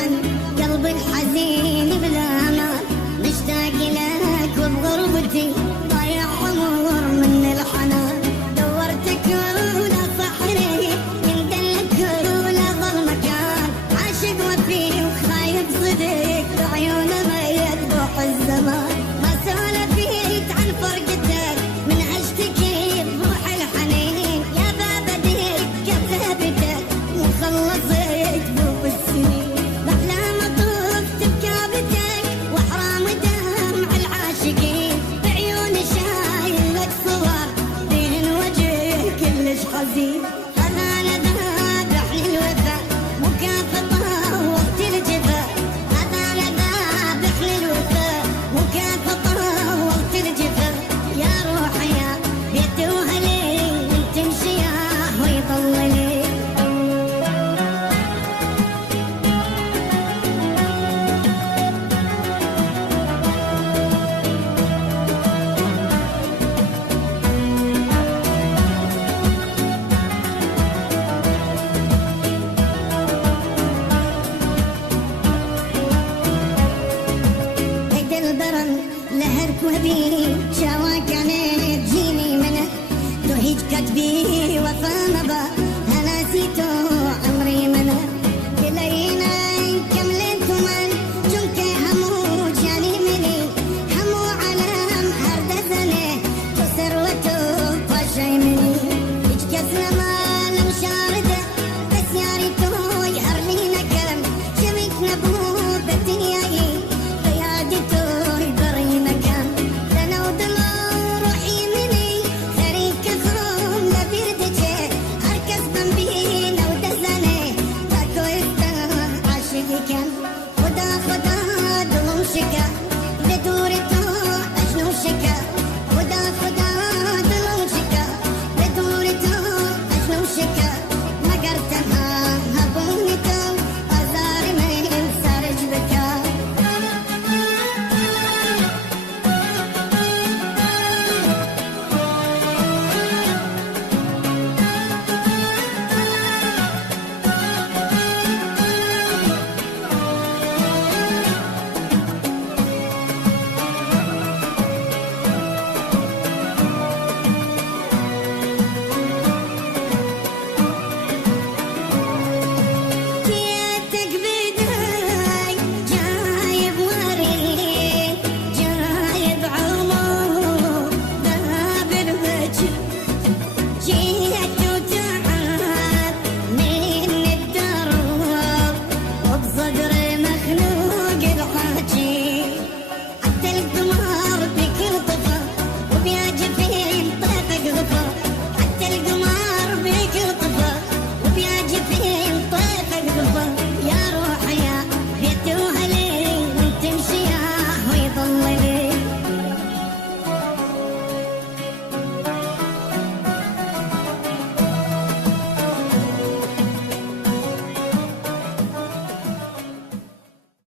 وطن قلبي الحزين بلا امان، مشتاق لك وبغربتي ضايع عمر من الحنان. دورتك ولا صحري يندلك ولا ظل مكان، عاشق وفي وخايف صديق بعيونه ما يذبح الزمان. ما سولفيت عن فرقتك من اشتكي بروح الحنين، يا باب ديك ثابتك وخلصت بوب السنين. باحلام طفت بكابتك واحرام دمع العاشقين، بعيوني شايل لك صور دين وجه كلش حزين. هذا ذابح للوفا مكافأة وقت الجفا، هذا ذابح للوفا مكافأة وقت الجفا. يا روحي يا بيت واهلي من تمشي ياه ويطولي. لهرك وبي شواك عليه تجيني منه، تهيج كتبي وفا مبا هلا سيتو